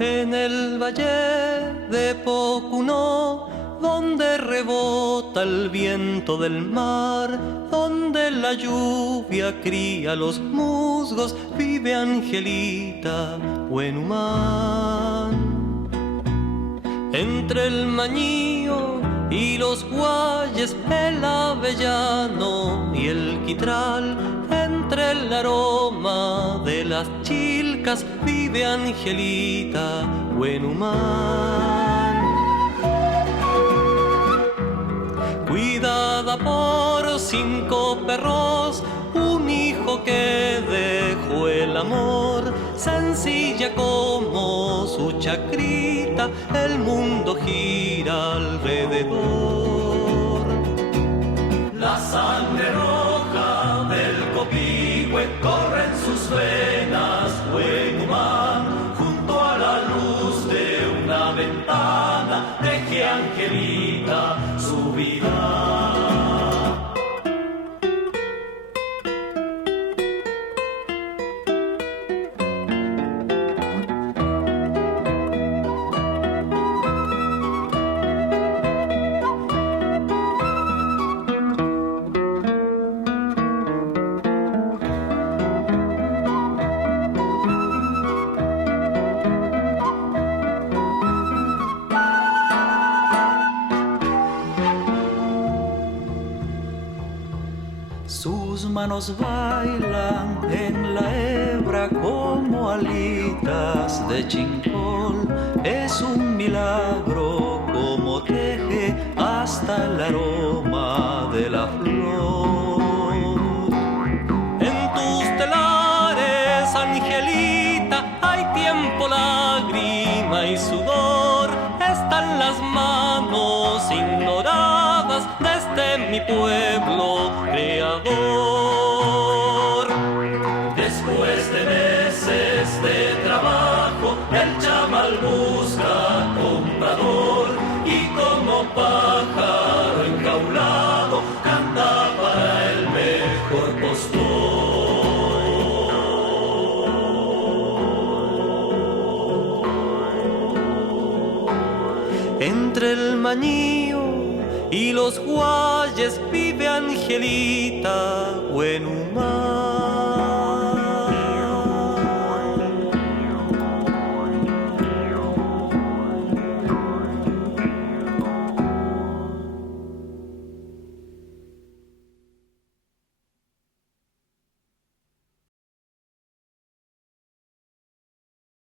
En el valle de Pocunó, donde rebota el viento del mar, donde la lluvia cría los musgos, vive Angelita Huenumán. Entre el mañío y los guayes, el avellano y el quitral, entre el aroma de las chilcas, vive Angelita Huenumán. Cuidada por 5 perros, un hijo que dejó el amor, sencilla como su chacrita, el mundo gira alrededor. La sangre roja del Copihue corre en sus venas, Huenumán, junto a la luz de una ventana, teje Angelita su vida. Sus manos bailan en la hebra como alitas de chincol. Es un milagro como teje hasta el aroma de la flor. En tus telares, Angelita, hay tiempo, lágrima y sudor. Están las manos ignoradas desde mi pueblo creador. Después de meses de trabajo, el chamal busca comprador y como pájaro enjaulado canta para el mejor postor. Entre el mañío y los guayes vive Angelita Huenumán.